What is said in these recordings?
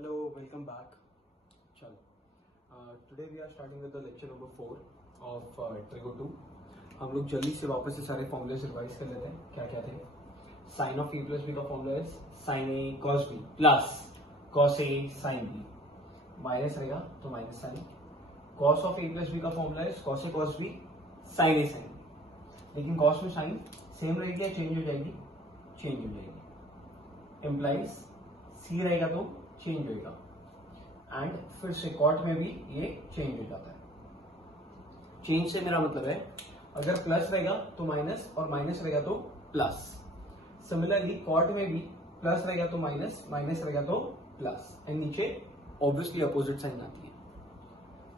Hello, welcome back. चलो, today we are starting with the lecture number 4 of Trigo 2. हम लोग जल्दी से वापस से सारे फॉर्मूलेस रिवाइज कर लेते हैं. क्या क्या थे? Sine of A plus B का फॉर्मूला है sine A cos B plus cos A sine B. Minus रहेगा तो minus sign. Cos of A plus B का फॉर्मूला है cos A cos B sine A sine. लेकिन कॉस में sign same रहेगी या चेंज हो जाएगी? चेंज हो जाएगी. एम्प्लाइज सी रहेगा तो चेंज होगा. एंड फिर से कॉट में भी ये चेंज हो जाता है. चेंज से मेरा मतलब है अगर प्लस रहेगा तो माइनस और माइनस रहेगा तो प्लस. सिमिलरली कॉट में भी प्लस रहेगा तो माइनस, माइनस रहेगा तो प्लस. एंड नीचे ऑब्वियसली अपोजिट साइन आती है.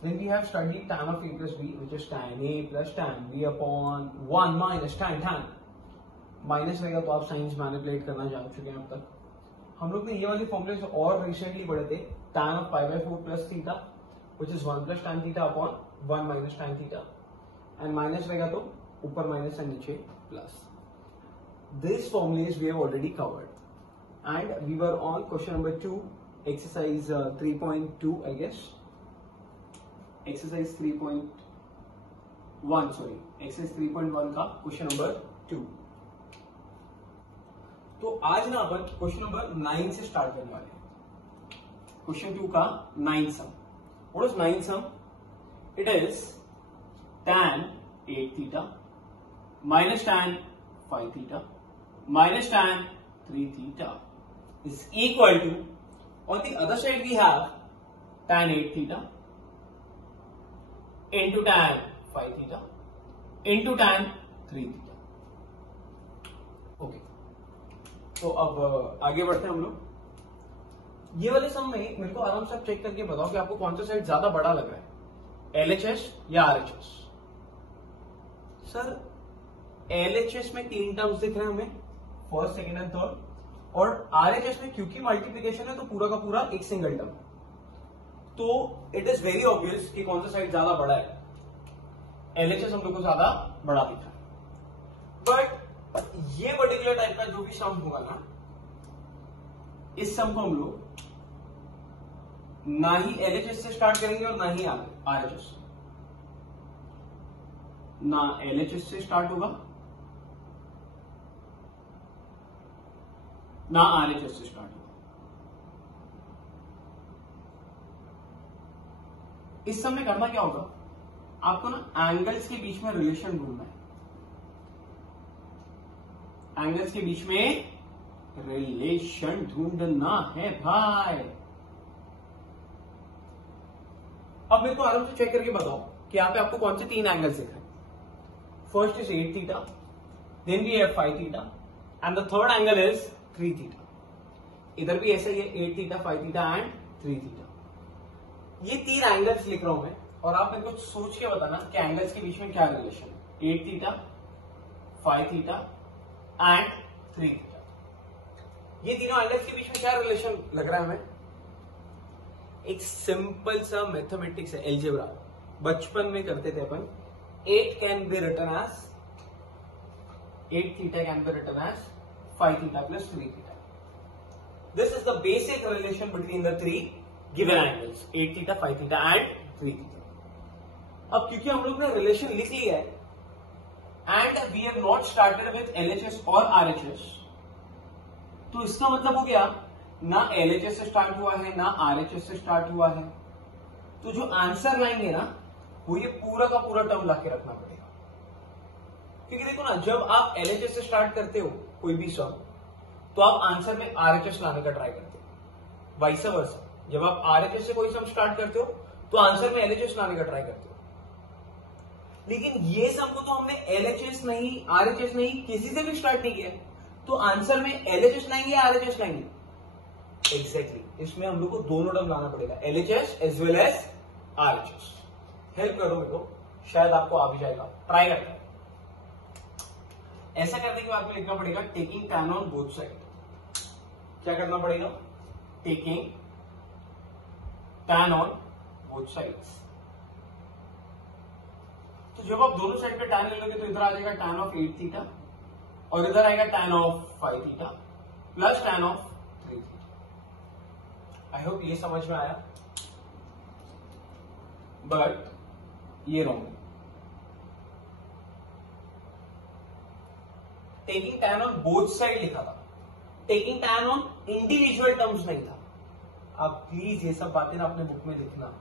Then we have studied tan of a plus b which is tan a plus tan b upon 1 minus tan. Minus रहेगा तो आप साइंस मैनिपुलेट करना जान चुके हैं अब तक. हम लोग ने ये वाले फॉर्मूले और रिसेंटली पढ़े थे. tan of pi by 4 plus theta which is 1 plus tan theta upon 1 minus tan theta. And minus रहेगा तो ऊपर माइनस एंड नीचे plus. This formulas we have already covered and we were on question number 2 exercise 3.2 I guess. Exercise 3.1 sorry exercise 3.1 का question number 2. तो आज ना अपन question number 9 से start करने वाले हैं. क्वेश्चन 2 का 9 sum. What is 9 sum? It is tan 8 theta minus tan 5 theta minus tan 3 theta is equal to, on the other side we have tan 8 theta into tan 5 theta into tan 3 theta. Okay, तो अब आगे बढ़ते हैं हम लोग. ये वाले सम में मेरे को आराम से आप चेक करके बताओ कि आपको कौन सा साइड ज्यादा बड़ा लग रहा है, LHS या RHS. सर LHS में 3 टर्म्स दिख रहे हैं हमें, फर्स्ट सेकेंड एंड थर्ड. और RHS में क्योंकि मल्टीप्लिकेशन है तो पूरा का पूरा एक सिंगल टर्म. तो इट इज वेरी ऑब्वियस कि कौन सा साइड ज्यादा बड़ा है. LHS हम लोग को ज्यादा बड़ा दिख रहा है. बट ये पर्टिकुलर टाइप का जो भी सम होगा ना, इस सम को हम लोग ना ही LHS से स्टार्ट करेंगे और ना ही RHS. ना LHS से स्टार्ट होगा ना RHS से स्टार्ट होगा. इस समय करना क्या होगा, आपको ना एंगल्स के बीच में रिलेशन ढूंढना है. एंगल्स के बीच में रिलेशन ढूंढना है भाई. अब मेरे को आराम से चेक करके बताओ कि यहां पे आपको कौन से 3 एंगल्स दिख रहे हैं. First is 8 theta, then we have 5 theta, and the third angle is 3 theta. इधर भी ऐसा ही है 8 theta, 5 theta and 3 theta. ये 3 एंगल्स लिख रहा हूं मैं और आप मेरे को सोच के बताना कि एंगल्स के बीच में क्या रिलेशन है. 8 theta, 5 theta and 3 theta. ये तीनों एंगल्स के बीच में क्या रिलेशन लग रहा है हमें? एक सिंपल सा मैथमेटिक्स है, एलजेब्रा. बचपन में करते थे अपन. 8 can be written as 8 theta can be written as 5 theta plus 3 theta. This is the basic relation between the three given angles 8 theta, 5 theta and 3 theta. अब क्योंकि हम लोग ने रिलेशन लिख लिया है and we have not started with LHS और RHS, तो इसका मतलब हो गया ना LHS से स्टार्ट हुआ है ना RHS से स्टार्ट हुआ है. तो जो आंसर लाएंगे ना वो ये पूरा का पूरा टर्म लाके रखना पड़ेगा. क्योंकि देखो ना, जब आप LHS से स्टार्ट करते हो कोई भी सम तो आप आंसर में RHS लाने का ट्राई करते हो. वाइस वर्सा, जब आप RHS से कोई सम स्टार्ट करते हो तो आंसर में LHS लाने का ट्राई करते हो. लेकिन ये सम को तो हमने LHS नहीं, RHS नहीं, किसी से भी स्टार्ट नहीं किया, तो आंसर में LHS लाएंगे या RHS लाएंगे? एग्जैक्टली, इसमें हम लोग को दोनों टर्म लाना पड़ेगा, LHS as well as RHS. Help करो मेरे को, शायद आपको आ भी जाएगा. ट्राई करते हैं. ऐसा करने के बाद में लिखना पड़ेगा taking tan on both side. क्या करना पड़ेगा? Taking tan on both sides. तो जब आप दोनों साइड पे tan ले लोगे तो इधर आ जाएगा tan ऑफ 8 थीटा और इधर आएगा tan of 5 theta plus tan of 3 theta. I hope ये समझ में आया, बट ये रॉन्ग है। Taking tan on both side लिखा था, taking tan on individual terms नहीं था। आप प्लीज ये सब बातें ना अपने बुक में लिखना,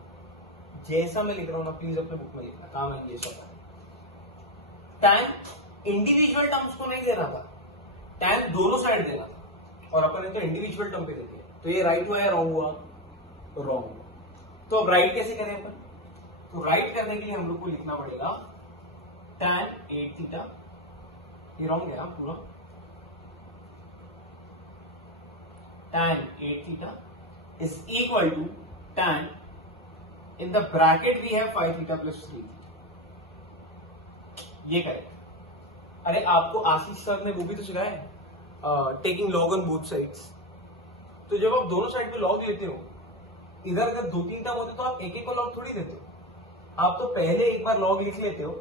जैसा मैं लिख रहा हूं ना प्लीज अपने बुक में लिखना, काम है ये सब। टैन इंडिविजुअल टर्म्स को नहीं देना था, टैन दोनों साइड देना था, और अपन ने तो इंडिविजुअल टर्म पे दे दिया। तो ये राइट हुआ या रॉन्ग हुआ? रॉन्ग हुआ। तो अब राइट कैसे करें अपन? तो राइट करने के लिए हम लोग को लिखना पड़ेगा टैन 8 थीटा, ये रॉन्ग है पूरा, tan 8 theta is equal to tan, in the bracket we have 5 theta plus 3 theta. ये करें। अरे आपको आशीष सर ने वो भी तो सिखाया है, taking log on both sides. तो जब आप दोनों साइड पे लॉग लेते हो, इधर अगर 2-3 टर्म होते तो आप एक एक को लॉग थोड़ी देते हो, आप तो पहले एक बार लॉग लिख लेते हो,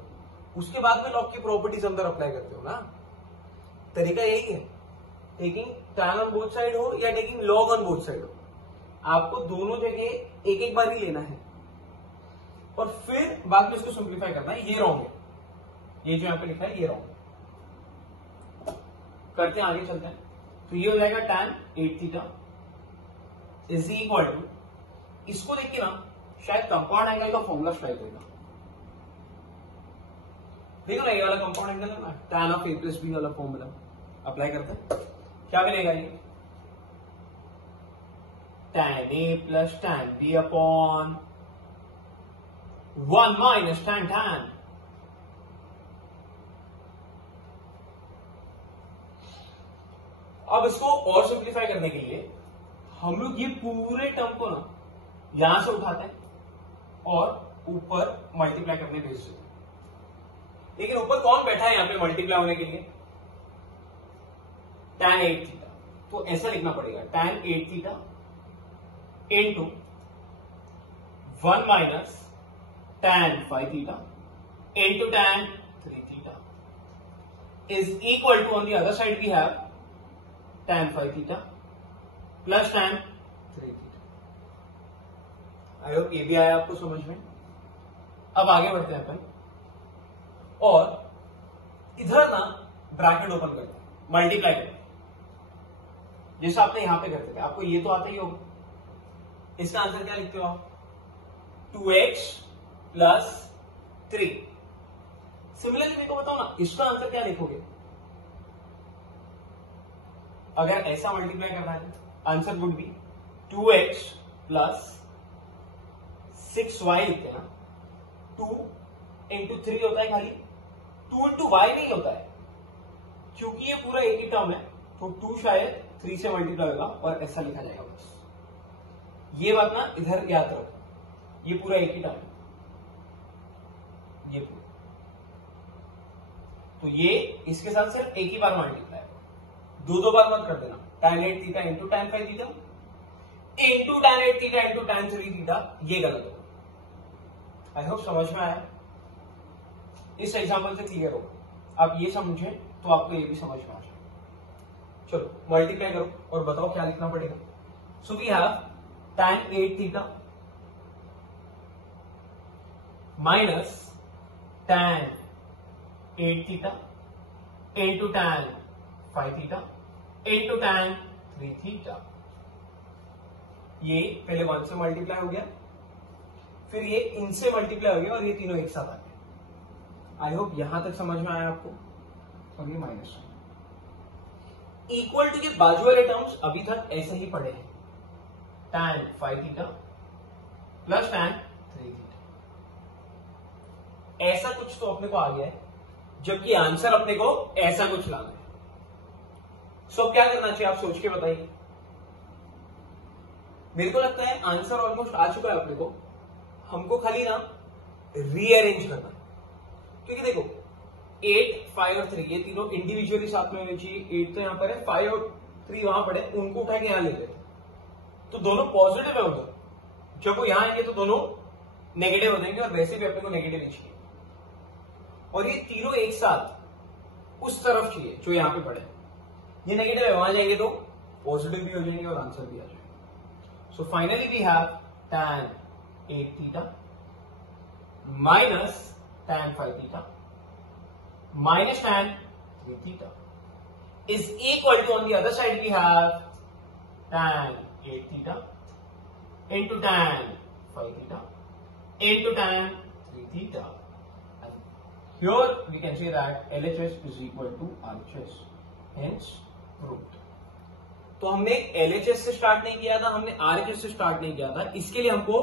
उसके बाद में लॉग की प्रॉपर्टीज अंदर अप्लाई करते हो ना। तरीका यही है, taking tan on both side हो या taking log on both side हो, आपको दोनों जगह एक एक बार ही लेना है और फिर बाद में इसको सिंप्लीफाई करना है। ये रॉन्ग है, ये जो यहां पे लिखा है ये रॉन्ग है। करते हैं, आगे चलते हैं। तो ये हो जाएगा tan 8 theta is equal to, इसको देख के ना शायद कंपाउंड एंगल का फॉर्मूला स्ट्राइक होगा। देखो ना, ये वाला कंपाउंड एंगल है ना, tan of A plus b वाला फॉर्मूला अप्लाई करते हैं। क्या मिलेगा ये? Tan a plus tan b upon 1 minus tan tan. अब इसको और सिंप्लीफाई करने के लिए हम लोग ये पूरे टर्म को ना यहां से उठाते हैं और ऊपर मल्टीप्लाई करने भेज देते हैं। लेकिन ऊपर कौन बैठा है यहां पे मल्टीप्लाई होने के लिए? Tan 8 theta. तो ऐसा लिखना पड़ेगा, tan 8 theta into 1 minus tan 5 theta into tan 3 theta is equal to, on the other side we have tan 5 theta plus tan 3 theta. I hope ये भी आया आपको समझ में। अब आगे बढ़ते हैं अपन और इधर ना ब्रैकेट ओपन करते हैं, मल्टीप्लाई करते हैं, जैसा आपने यहां पे करते थे। आपको ये तो आता ही होगा। इसका आंसर क्या लिखते हो आप? 2x plus 3। सिमिलरली मेरे को बताओ ना, इसका आंसर क्या लिखोगे? अगर ऐसा मल्टीप्लाई करना है, answer would be 2x plus 6y लिखते हैं ना, 2 इंटू 3 होता है खाली, 2 इंटू वाई नहीं होता है, क्योंकि ये पूरा एक ही टर्म है। तो 2 शायद 3 से मल्टीप्लाई होगा और ऐसा लिखा जाएगा बस। ये बात ना इधर याद रखो, ये पूरा एक ही टर्म है, ये पूरा। तो ये इसके साथ सिर्फ एक ही बार मल्टीप्लाई, दो बार मत कर देना। tan 8 theta into tan 5 theta into tan 8 theta into tan 3 theta, ये गलत होगा। आई होप समझ में आया, इस एग्जांपल से क्लियर होगा। आप ये समझे तो आपको ये भी समझ में आ जाए। चलो मल्टीप्लाई करो और बताओ क्या लिखना पड़ेगा। So we have tan 8 theta minus tan 8 theta into tan 5 theta into tan 3 theta. ये पहले 1 से मल्टीप्लाई हो गया, फिर ये इनसे मल्टीप्लाई हो गया और ये तीनों एक साथ आ गए। आई होप यहां तक समझ में आया आपको। और ये माइनस इक्वल टू के बाजू वाले टर्म्स अभी तक ऐसे ही पड़े हैं, tan 5 theta plus tan 3 theta. ऐसा कुछ तो अपने को आ गया है, जबकि आंसर अपने को ऐसा कुछ लाना है। सो क्या करना चाहिए आप सोच के बताइए। मेरे को लगता है आंसर ऑलमोस्ट आ चुका है अपने को, हमको खाली ना रीअरेंज करना है। क्योंकि देखो 8, 5 और 3 ये तीनों इंडिविजुअली साथ में होने चाहिए। 8 तो यहां पर है, 5 और 3 वहां पड़े, उनको उठा के यहां ले लेते तो दोनों पॉजिटिव है उधर। जब वो यहां आएंगे तो दोनों नेगेटिव हो जाएंगे और वैसे भी अपने को नेगेटिव ही चाहिए। और ये तीनों एक साथ उस तरफ चाहिए जो यहां पे पड़े। ये नेगेटिव है, वहां जाएंगे तो पॉजिटिव भी हो जाएंगे और आंसर भी आ जाएगा। So finally we have tan 8 theta minus tan 5 theta minus tan 3 theta is equal to, on the other side we have tan 8 theta into tan 5 theta into tan 3 theta. And here we can say that LHS is equal to RHS. Hence proved. तो हमने LHS से start नहीं किया था, हमने RHS से start नहीं किया था, इसके लिए हमको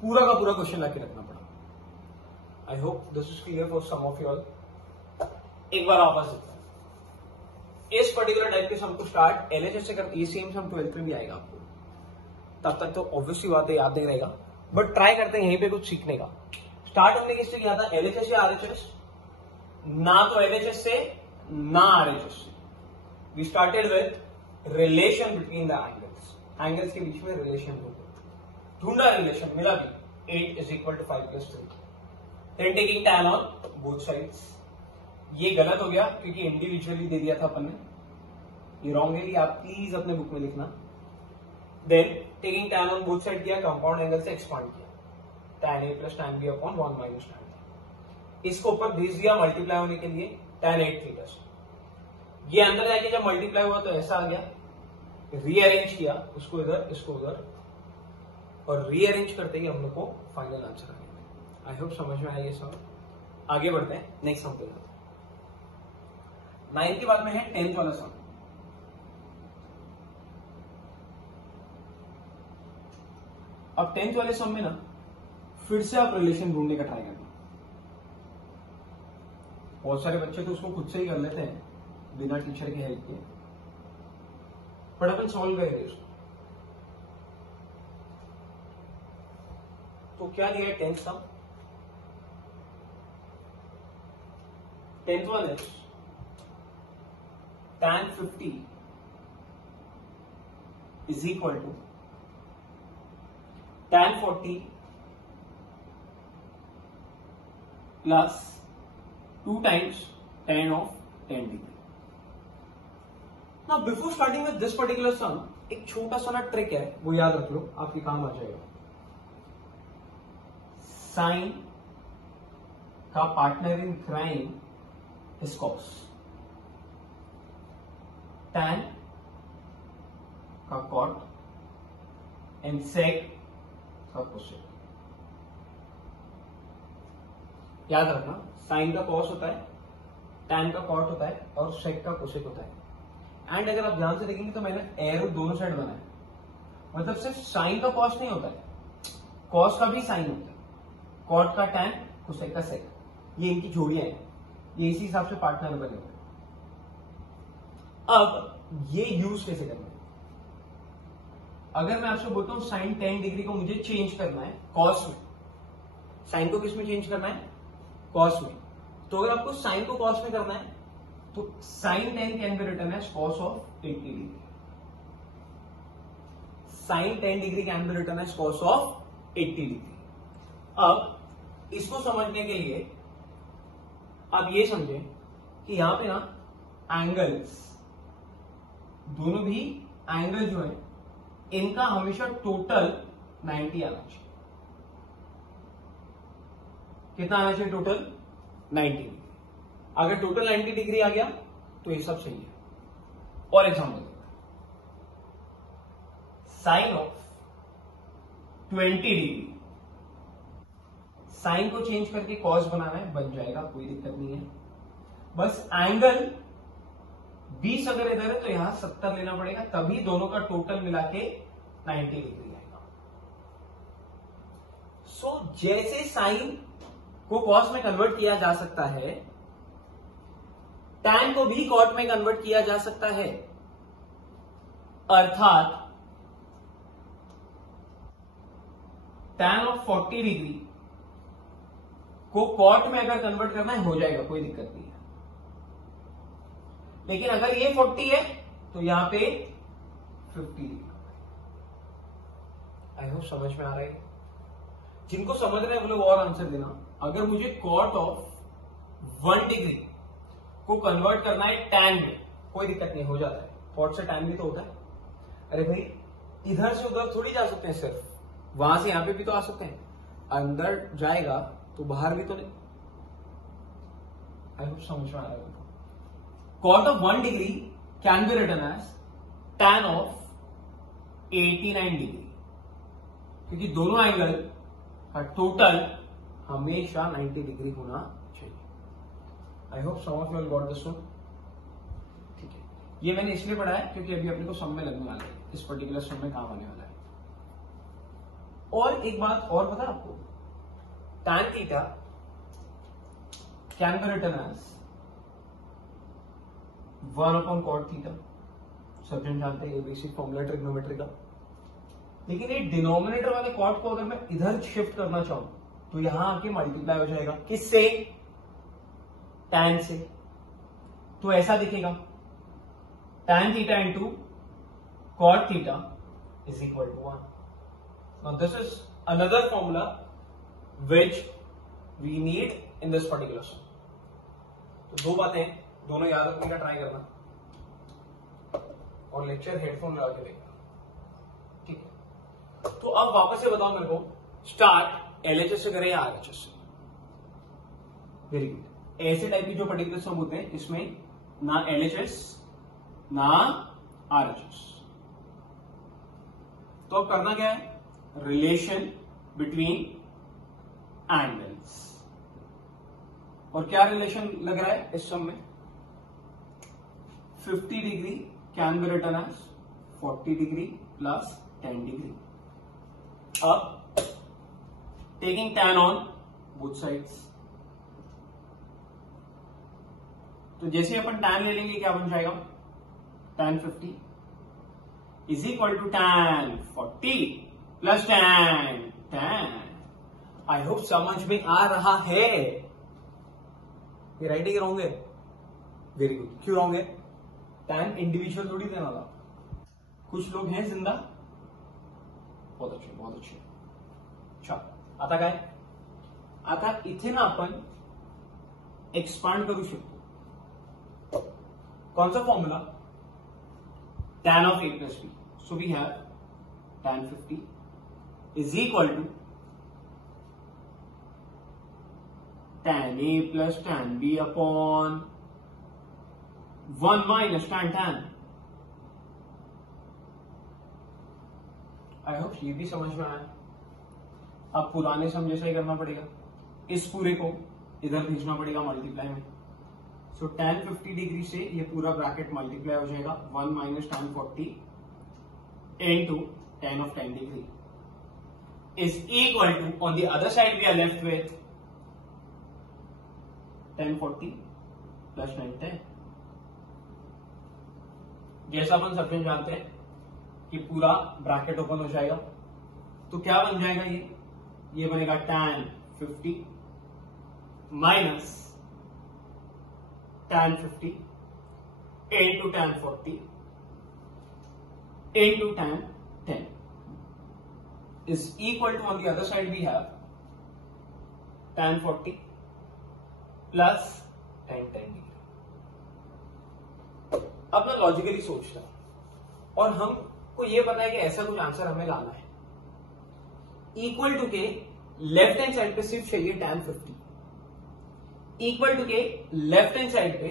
पूरा का पूरा क्वेश्चन लाके रखना पड़ा। I hope this is clear for some of you all. एक बार वापस इस पर्टिकुलर टाइप के सम को स्टार्ट LHS से कर, ये सेम सम 12th में भी आएगा आपको, तब तक तो ऑब्वियसली बात है याद नहीं रहेगा, बट ट्राई करते हैं यहीं पे कुछ सीखने का। स्टार्ट हमने किससे किया था, LHS या RHS? ना तो LHS से ना RHS से। We started with relation between the angles, angles के बीच में रिलेशन ढूंढा, रिलेशन मिला भी 8 is equal to 5 plus 3, then taking tan on both sides। ये गलत हो गया क्योंकि इंडिविजुअली दे दिया था अपन ने, ये रॉन्ग है, आप प्लीज अपने बुक में लिखना। Then taking tan on both side किया, कंपाउंड एंगल से एक्सपांड किया, tan a plus tan b upon 1 minus tan b, इसको ऊपर भेज दिया मल्टीप्लाई होने के लिए tan 8 थीटा से। ये अंदर जाके जब मल्टीप्लाई हुआ तो ऐसा आ गया, रीअरेंज किया उसको इधर इसको उधर, और रीअरेंज करते ही हम लोग को फाइनल आंसर आ गया। आई होप समझ में आया ये सब। आगे बढ़ते हैं नेक्स्ट सम पे। 9 के बाद में है 10th वाला सम। अब 10th वाले सम में ना फिर से आप रिलेशन ढूंढने का ट्राई करना। बहुत सारे बच्चे तो उसको खुद से ही कर लेते हैं बिना टीचर की हेल्प के, पर अपन सॉल्व करेंगे उसको। तो क्या दिया है 10th सम? 10th वन है tan 50 is equal to tan 40 plus 2 times tan of 10 degree। Now before starting with this particular sum, एक छोटा सा ना ट्रिक है, वो याद रख लो, आपके काम आ जाएगा। साइन का partner in crime is cos, tan का कॉट एंड सेक का कोसेक। याद रखना, साइन का कॉस होता है, tan का कॉट होता है और सेक का कोसेक होता है। एंड अगर आप ध्यान से देखेंगे तो मैंने एरो दोनों साइड बनाया, मतलब सिर्फ साइन का कॉस नहीं होता है, कॉस का भी साइन होता है, कॉट का tan, कोसेक का सेक, ये इनकी जोड़ियां हैं, ये इसी हिसाब से पार्टनर बने हुए। अब ये यूज कैसे करना है? अगर मैं आपसे बोलता हूं साइन 10 डिग्री को मुझे चेंज करना है कॉस में, साइन को किस में चेंज करना है? कॉस में। तो अगर आपको साइन को कॉस में करना है तो sine 10 can be written as cos of 80 degree. Sine 10 degree can be written as cos of 80 degree. अब इसको समझने के लिए आप ये समझें कि यहां पे ना एंगल्स, दोनों भी एंगल जो है इनका हमेशा टोटल 90 आना चाहिए। कितना आना चाहिए? Total 90 degree. अगर टोटल 90 डिग्री आ गया तो ये सब सही है। और example, sine of 20 degree, sine को चेंज करके कॉस बनाना है, बन जाएगा, कोई दिक्कत नहीं है। बस एंगल 20 अगर इधर है तो यहां 70 लेना पड़ेगा, तभी दोनों का टोटल मिला के 90 डिग्री आएगा। सो जैसे साइन को कॉस में कन्वर्ट किया जा सकता है, टैन को भी कॉट में कन्वर्ट किया जा सकता है। अर्थात टैन ऑफ 40 डिग्री को कॉट में अगर कन्वर्ट करना है हो जाएगा, कोई दिक्कत नहीं है। लेकिन अगर ये 40 है तो यहां पे 50। आई होप समझ में आ रहा है। जिनको समझ रहे हैं वो लोग और आंसर देना। अगर मुझे कॉट ऑफ 1 डिग्री को कन्वर्ट करना है टैन में, कोई दिक्कत नहीं, हो जाता है। कॉट से टैन भी तो होता है। अरे भाई इधर से उधर थोड़ी जा सकते हैं, सिर्फ वहां से यहां पे भी तो आ सकते हैं। अंदर जाएगा तो बाहर भी तो नहीं। आई होप समझ में आएगा। cot of 1 degree can be written as tan of 89 degree, क्योंकि दोनों एंगल का टोटल हमेशा 90 डिग्री होना चाहिए। I hope some of you all got this one. ठीक है, ये मैंने इसलिए पढ़ा है क्योंकि अभी अपने को सम में लगने वाला है, इस पर्टिकुलर सम में काम आने वाला है। और एक बात और पता आपको, tan theta can be written as 1/cot theta. सब जन जानते हैं ये बेसिक फॉर्मूला ट्रिग्नोमेट्री का। लेकिन ये डिनोमिनेटर वाले कॉट को अगर मैं इधर शिफ्ट करना चाहूं तो यहां आके मल्टीप्लाई हो जाएगा, किससे? tan से। तो ऐसा दिखेगा, tan theta into cot theta is equal to 1। Now this is another formula which we need in this particular sum. तो दो बातें, दोनों याद रखने का ट्राई करना और लेक्चर हेडफोन लगा के देखना, ठीक है? तो अब वापस से बताओ मेरे को, स्टार्ट एलएचएस से करें या आरएचएस से? Very good. ऐसे टाइप की जो पर्टिकुलर सम होते हैं इसमें ना एलएचएस ना आरएचएस। तो अब करना क्या है? Relation between angles. और क्या रिलेशन लग रहा है इस सम में? 50 degree can be written as 40 degree plus 10 degree. अब taking tan on both sides, तो जैसे अपन tan ले लेंगे क्या बन जाएगा? tan 50 is equal to tan 40 plus tan 10। I hope समझ में आ रहा है। ये राइट है रॉन्ग है? Very good. क्यों रॉन्ग है? tan इंडिविजुअल थोड़ी देना था, कुछ लोग हैं जिंदा। बहुत अच्छे, बहुत अच्छे। अच्छा, आता काय? आता इथे ना आपण एक्सपांड करू शकतो। कौन सा formula? tan of a plus b। So we have tan 50 is equal to tan a plus tan b upon 1 minus tan। I hope ये भी समझ में आया। अब पुराने सम जैसा ही करना पड़ेगा, इस पूरे को इधर भेजना पड़ेगा मल्टीप्लाई में। सो tan 50 डिग्री से ये पूरा ब्रैकेट मल्टीप्लाई हो जाएगा 1 minus tan 40 into tan of 10 degree is equal to, on the other side we are left with tan 40 plus 10। जैसा अपन सब जानते हैं कि पूरा ब्रैकेट ओपन हो जाएगा, तो क्या बन जाएगा? ये बनेगा tan 50 minus tan 50 into tan 40 into tan 10 is equal to, on the other side we have tan 40 plus tan 10 degree. अब ना लॉजिकली सोचना, और हमको ये पता है कि ऐसा कुछ आंसर हमें लाना है। इक्वल टू के लेफ्ट हैंड साइड पे सिर्फ चाहिए tan 50, इक्वल टू के लेफ्ट हैंड साइड पे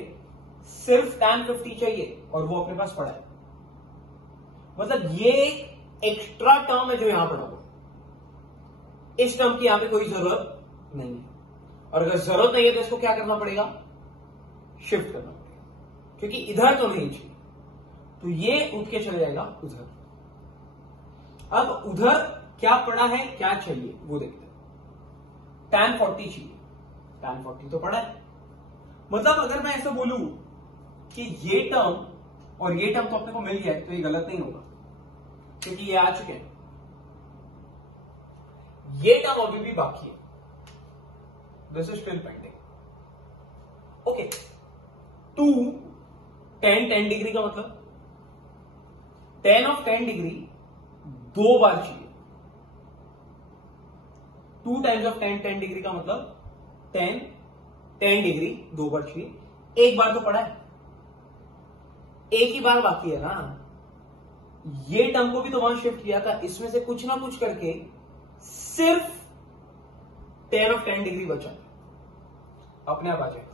सिर्फ tan 50 चाहिए, और वो अपने पास पड़ा है। मतलब ये एक एक्स्ट्रा टर्म है जो यहां पड़ा हुआ। इस टर्म की यहां पे कोई जरूरत नहीं है, और अगर जरूरत नहीं है तो इसको क्या करना पड़ेगा? शिफ्ट करना पड़ेगा, क्योंकि इधर तो नहीं चाहिए, तो ये उठ के चले जाएगा उधर। अब उधर क्या पड़ा है, क्या चाहिए वो देखते हैं। tan 40 चाहिए, tan 40 तो पड़ा है। मतलब अगर मैं ऐसा बोलूं कि ये टर्म और ये टर्म तो अपने को मिल गया है, तो ये गलत नहीं होगा, क्योंकि ये आ चुके हैं। ये टर्म अभी भी बाकी है, this is still pending. Okay, 2 tan 10 degree का मतलब tan ऑफ 10 डिग्री 2 बार चाहिए। 2 टाइम्स ऑफ tan 10 डिग्री का मतलब tan 10 डिग्री 2 बार चाहिए। एक बार तो पड़ा है, एक ही बार बाकी है ना। ये टर्म को भी तो वहां शिफ्ट किया था, इसमें से कुछ ना कुछ करके सिर्फ tan of 10 डिग्री बचा, अपने आप आ जाएगा।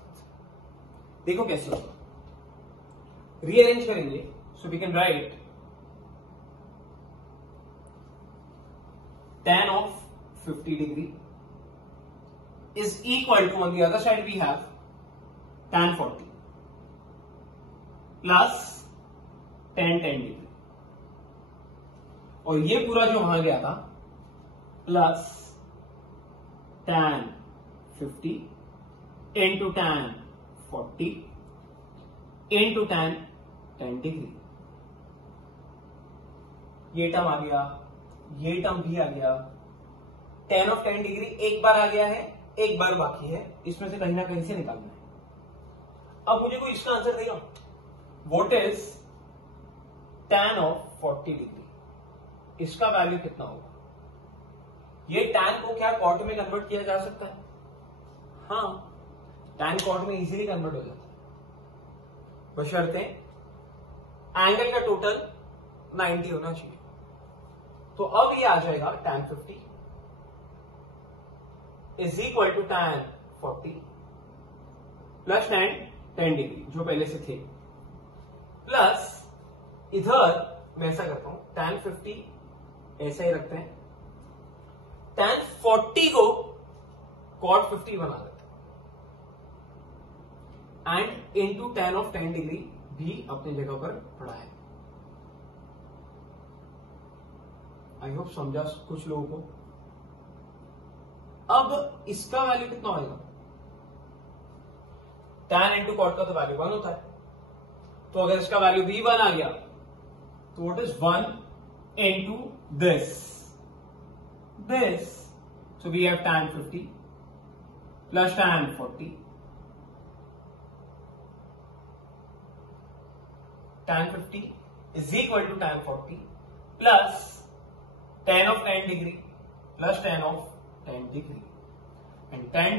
देखो कैसे होगा, रीअरेंज करेंगे। So we can write tan of 50 degree is equal to, on the other side we have tan 40 plus tan 10 degree, और ये पूरा जो वहां गया था plus tan 50 into tan 40 into tan 10 degree. ये टर्म आ गया, ये टर्म भी आ गया। tan of 10 डिग्री एक बार आ गया है, एक बार बाकी है, इसमें से कहीं ना कहीं से निकालना है। अब मुझे कोई इसका आंसर देगा, what is tan of 40 degree, इसका वैल्यू कितना होगा? ये tan को क्या कॉट में कन्वर्ट किया जा सकता है? हाँ, tan कॉट में इजीली कन्वर्ट हो जाता है, बशर्ते एंगल का टोटल 90 होना चाहिए। तो अब ये आ जाएगा tan 50 is equal to tan 40 plus tan 10 degree जो पहले से थे, प्लस इधर मैं ऐसा करता हूं, tan 50 ऐसा ही रखते हैं, tan 40 को cot 50 बना देते हैं, and into tan of 10 degree भी अपनी जगह पर पड़ा है। आई होप समझा कुछ लोगों को। अब इसका वैल्यू कितना होगा? tan इंटू कॉट का तो वैल्यू 1 होता है, तो अगर इसका वैल्यू भी 1 आ गया तो what is 1 into this, so we have tan 50 plus tan 40, tan 50 is equal to tan 40 plus tan of 10 degree plus tan of 10 degree, and tan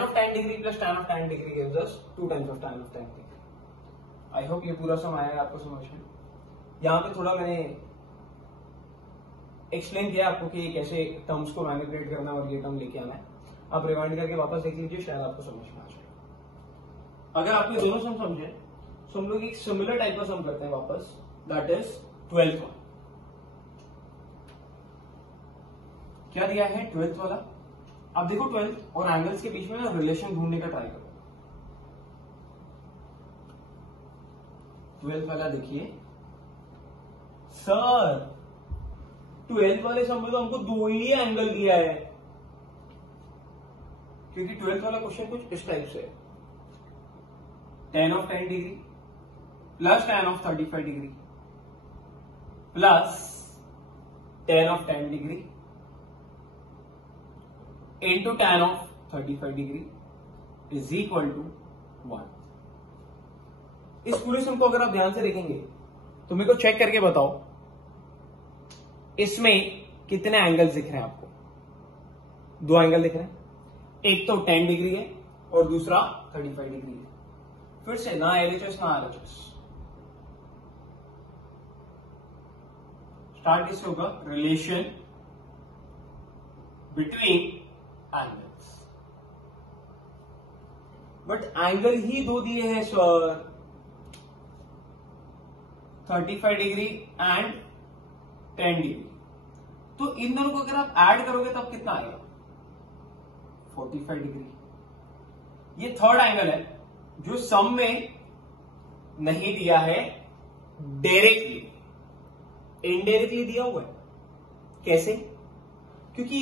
of 10 degree plus tan of 10 degree gives us 2 times of tan of 10 degree. I hope ये पूरा सम आया आपको समझ में। यहां पे थोड़ा मैंने एक्सप्लेन किया आपको कि कैसे टर्म्स को मैनिपुलेट करना और ये टर्म लेके आना है। आप रिवाइंड करके वापस देख लीजिए, शायद आपको समझ में आ जाएगा। अगर आपने दोनों सम समझे तो हम लोग एक सिमिलर टाइप का सम करते हैं वापस, दैट इज 12th वन। क्या दिया है 12th वाला? अब देखो 12th और एंगल्स के बीच में ना रिलेशन ढूंढने का ट्राई करो। 12th वाला देखिए सर, 12th वाले सम में तो हमको 2 ही एंगल दिया है, क्योंकि 12th वाला क्वेश्चन कुछ इस टाइप से, tan of 10 degree plus tan of 35 degree plus tan of 10 degree into tan of 35 degree is equal to 1। इस पूरे सम को अगर आप ध्यान से देखेंगे तो मेरे को चेक करके बताओ इसमें कितने एंगल्स दिख रहे हैं आपको? 2 एंगल दिख रहे हैं, एक तो 10 डिग्री है और दूसरा 35 डिग्री है। फिर से ना एलएचएस ना आरएचएस, स्टार्ट किससे होगा? Relation between angles, but angle ही 2 दिए हैं सर, 35 डिग्री एंड 10 डिग्री। तो इन दोनों को अगर आप ऐड करोगे तब कितना आएगा? 45 डिग्री। ये थर्ड एंगल है जो सम में नहीं दिया है, डायरेक्टली, इनडायरेक्टली दिया हुआ है। कैसे? क्योंकि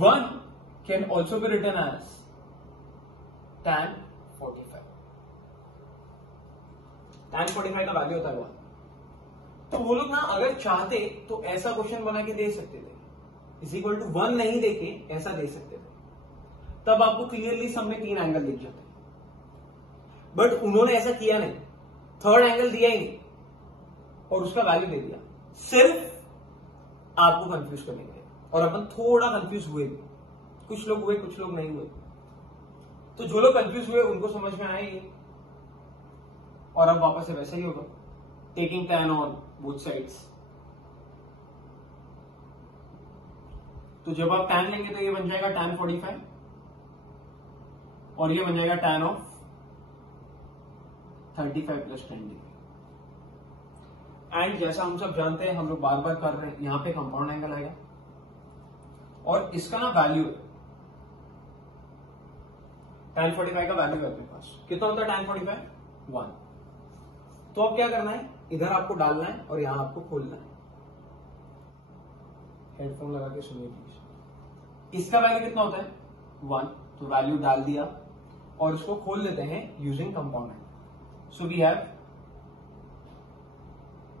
1 can also be written as tan 45। tan 45 का वैल्यू होता है 1। तो वो लोग ना अगर चाहते तो ऐसा क्वेश्चन बना के दे सकते थे, इज इक्वल टू 1 नहीं देके ऐसा दे सकते थे, तब आपको क्लियरली सम में 3 एंगल दिख जाते। बट उन्होंने ऐसा किया नहीं, थर्ड एंगल दिया ही नहीं और उसका वैल्यू दे दिया, सिर्फ आपको कंफ्यूज करने के लिए। और अपन थोड़ा कंफ्यूज हुए भी, कुछ लोग हुए कुछ लोग नहीं हुए। तो जो लोग कंफ्यूज हुए उनको समझ में आया ये, और अब वापस से वैसा ही होगा। Taking tan on both sides. तो जब आप tan लेंगे तो ये बन जाएगा tan 45 और ये बन जाएगा tan of 35 plus 10 degree. And जैसा हम सब जानते हैं, हम लोग बार बार कर रहे हैं, यहां पे कंपाउंड एंगल आएगा और इसका ना वैल्यू tan 45 का वैल्यू है अपने पास। कितना होता है tan 45? 1। तो अब क्या करना है, इधर आपको डालना है और यहां आपको खोलना है। हेडफोन लगा के सुनिए प्लीज। इसका वैल्यू कितना होता है? 1। तो वैल्यू डाल दिया और इसको खोल लेते हैं using compound angle. So we have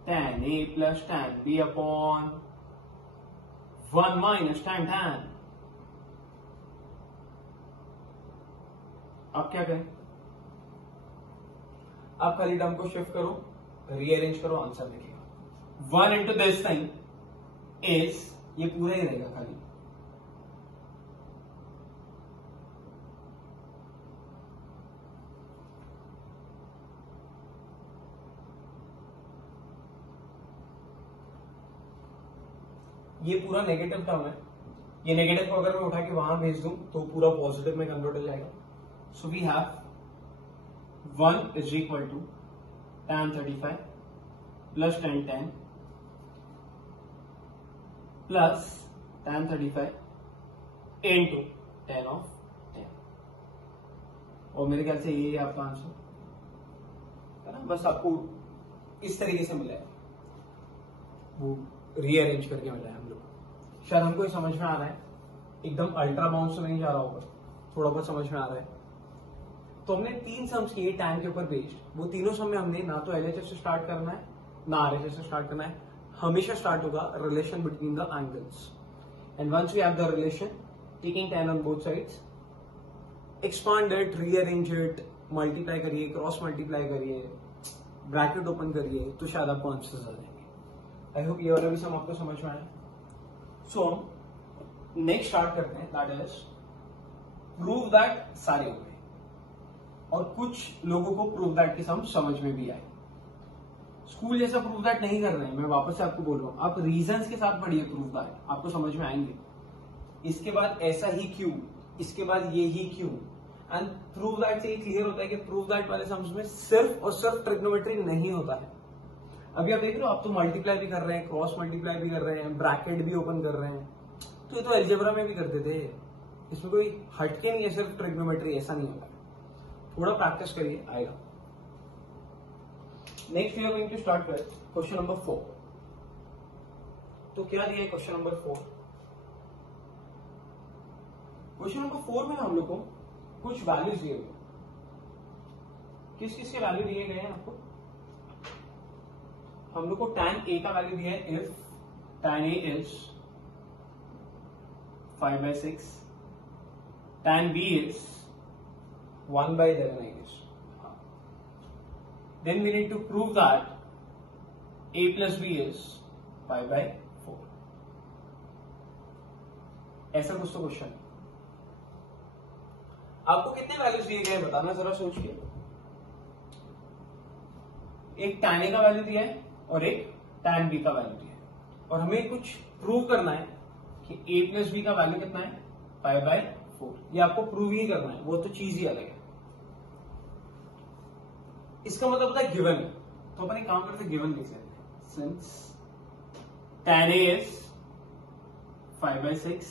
tan A plus tan B upon 1 minus tan tan। अब क्या करें, अब खाली टर्म को शिफ्ट करो, रीअरेंज करो, आंसर लिखेगा 1 into this thing is, ये पूरा ही रहेगा खाली। ये पूरा नेगेटिव टर्म है, ये नेगेटिव को अगर मैं उठा के वहां भेज दूं तो पूरा पॉजिटिव में कन्वर्ट हो जाएगा। So we have 1 is equal to tan 35 plus tan 10 plus tan 35 into tan of 10। और मेरे ख्याल से ये आपका आंसर है ना। बस आपको इस तरीके से मिला है, वो रीअरेंज करके मिला है हम लोग। शायद हमको ये समझ में आ रहा है, एकदम अल्ट्रा बाउंस तो नहीं जा रहा होगा, थोड़ा बहुत समझ में आ रहा है। तो हमने 3 सम्स किए tan के ऊपर बेस्ड। वो तीनों सम में हमने ना तो LHS से स्टार्ट करना है ना RHS से स्टार्ट करना है, हमेशा स्टार्ट होगा relation between the angles. And once we have the relation, taking tan on both sides, expand it, rearrange it, multiply करिए, क्रॉस मल्टीप्लाई करिए, ब्रैकेट ओपन करिए, तो शायद आपको आंसर्स आ जाएंगे। आई होप ये वाला भी सम आपको समझ में आया। सो हम नेक्स्ट स्टार्ट करते हैं, दैट इज प्रूव दैट। सारे हो गए और कुछ लोगों को प्रूव दैट की सम समझ में भी आए। स्कूल जैसा प्रूव दैट नहीं कर रहे हैं, मैं वापस से आपको बोल रहा हूं, आप रीजंस के साथ पढ़िए प्रूव दैट, आपको समझ में आएंगे। इसके बाद ऐसा ही क्यों, इसके बाद ये ही क्यों। एंड प्रूव दैट से ये क्लियर होता है कि प्रूव दैट वाले सम्स में सिर्फ और सिर्फ ट्रिग्नोमेट्री नहीं होता है। अभी आप देख रहे हो, आप तो मल्टीप्लाई भी कर रहे हैं, क्रॉस मल्टीप्लाई भी कर रहे हैं, ब्रैकेट भी ओपन कर रहे हैं, तो ये तो अलजेब्रा में भी करते थे। इसमें कोई हटके नहीं है, सिर्फ ट्रिग्नोमेट्री, ऐसा नहीं होता। थोड़ा प्रैक्टिस करिए, आएगा। Next we are going to start with question number 4। तो क्या दिया है क्वेश्चन नंबर 4? क्वेश्चन नंबर 4 में हम लोग को कुछ वैल्यूज दिए हुए। किस किस के वैल्यू दिए गए हैं आपको? हम लोग को tan A का वैल्यू दिया है, if tan A is 5/6, tan B is 1/11, I guess. Then we need to prove that A plus B is 5/4. ऐसा कुछ तो क्वेश्चन। आपको कितने वैल्यूज दिए गए बताना जरा सोच के। एक tan A का वैल्यू दिया है और एक tan B का वैल्यू दिया है, और हमें कुछ प्रूव करना है कि A plus B का वैल्यू कितना है, 5/4। ये आपको प्रूव ही करना है, वो तो चीज ही अलग है। इसका मतलब होता है गिवन है, तो अपन एक काम करते हैं, गिवन लिख सकते हैं। Since tan A is 5/6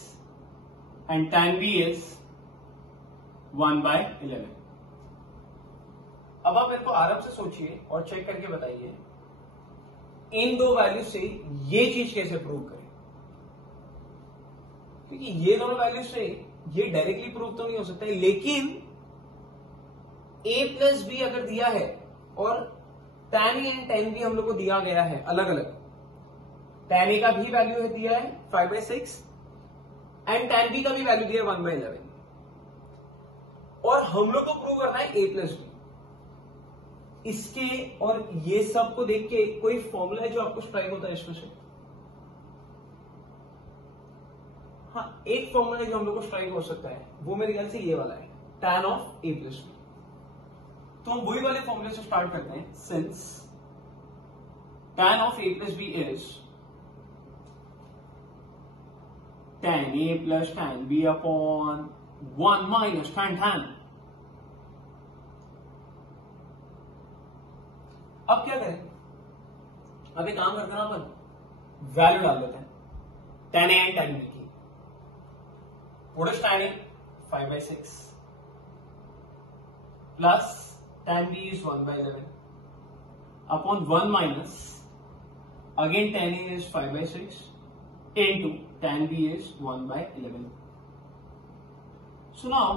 and tan B is 1/11। अब आप मेरे को आराम से सोचिए और चेक करके बताइए, इन दो वैल्यू से ये चीज कैसे प्रूव करें। क्योंकि ये दोनों वैल्यू से ये डायरेक्टली प्रूव तो नहीं हो सकता है, लेकिन A प्लस B अगर दिया है और tan A and tan B हम लोग को दिया गया है अलग अलग, tan A का भी वैल्यू है दिया है 5/6 एंड tan B का भी वैल्यू दिया है 1/11, और हम लोग को प्रूव करना है A प्लस B। इसके और ये सब को देख के कोई फॉर्मूला है जो आपको स्ट्राइक होता है इसमें से? हाँ, एक फॉर्मूला जो हम लोग को स्ट्राइक हो सकता है, वो मेरे ख्याल से ये वाला है, tan of A plus B। तो हम वही वाले फॉर्मूले से स्टार्ट करते हैं। Since tan of a plus b is tan a plus tan b upon 1 minus tan. अब क्या करें? अब एक काम करते हैं, अपन वैल्यू डाल देते हैं tan a and tan b की. What is tan a? 5/6 plus tan b is 1/11 upon 1 minus again tan a is 5/6 into tan b is 1/11. So now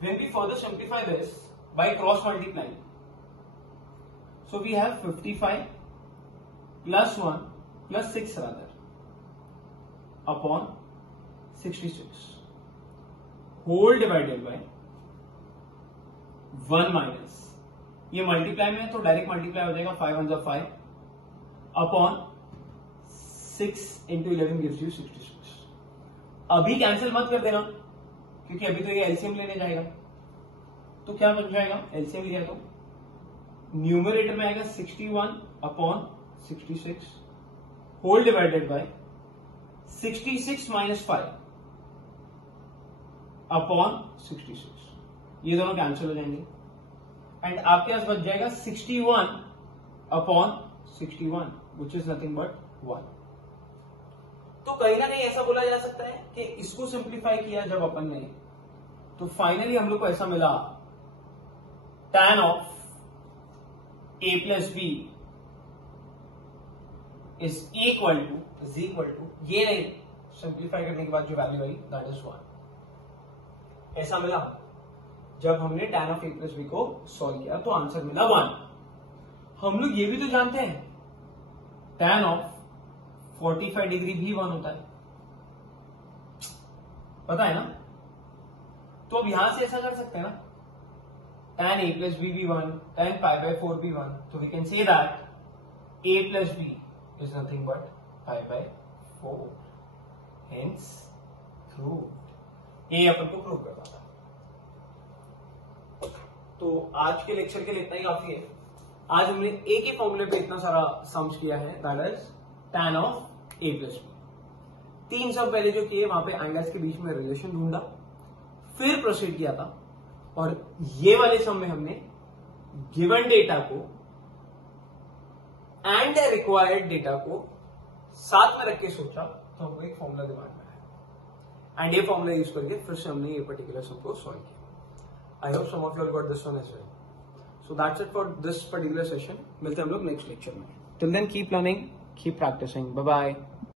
when we further simplify this by cross multiplying, so we have 55 plus 1 plus 6 rather upon 66 whole divided by 1 minus, ये multiply में है तो direct multiply हो जाएगा, 5 1 5 upon 6 into 11 gives you 66. अभी cancel मत कर देना क्योंकि अभी तो ये एलसीएम लेने जाएगा. तो क्या बन जाएगा? एलसीएम लिया तो न्यूमरेटर में आएगा 61 upon 66 whole divided by 66 minus 5 upon 66. ये दोनों कैंसिल हो जाएंगे एंड आपके पास बच जाएगा 61 upon 61 which is nothing but 1. तो कहीं ना कहीं ऐसा बोला जा सकता है कि इसको सिंप्लीफाई किया जब अपन ने तो फाइनली हम लोग को ऐसा मिला tan of a plus b is equal to ये नहीं, सिंप्लीफाई करने के बाद जो वैल्यू आई दैट इज 1. ऐसा मिला जब हमने tan of a plus b को सॉल्व किया तो आंसर मिला 1. हम लोग ये भी तो जानते हैं tan ऑफ 45 डिग्री भी 1 होता है, पता है ना. तो अब यहां से ऐसा कर सकते हैं ना, tan a plus b भी 1, tan pi by 4 भी 1, तो we can say that a plus b is nothing but pi by 4. Hence proved. ये अपन को प्रूव करना था. तो आज के लेक्चर के लिए इतना ही काफी है. आज हमने एक ही फॉर्मूले पे इतना सारा सम्स किया है, that is tan of a plus b. 3 सम पहले जो किए वहां पे एंगल्स के बीच में रिलेशन ढूंढा, फिर प्रोसीड किया था, और ये वाले सम में हमने गिवन डेटा को एंड रिक्वायर्ड डेटा को साथ में रख के सोचा तो हमको एक फॉर्मूला दिमाग में आया एंड ये फॉर्मूला यूज करके फिर से हमने ये पर्टिकुलर सम को सॉल्व किया. I hope some of you got this one as well. So that's it for this particular session. मिलते हैं हम लोग नेक्स्ट लेक्चर में. Till then keep learning, keep practicing. Bye bye.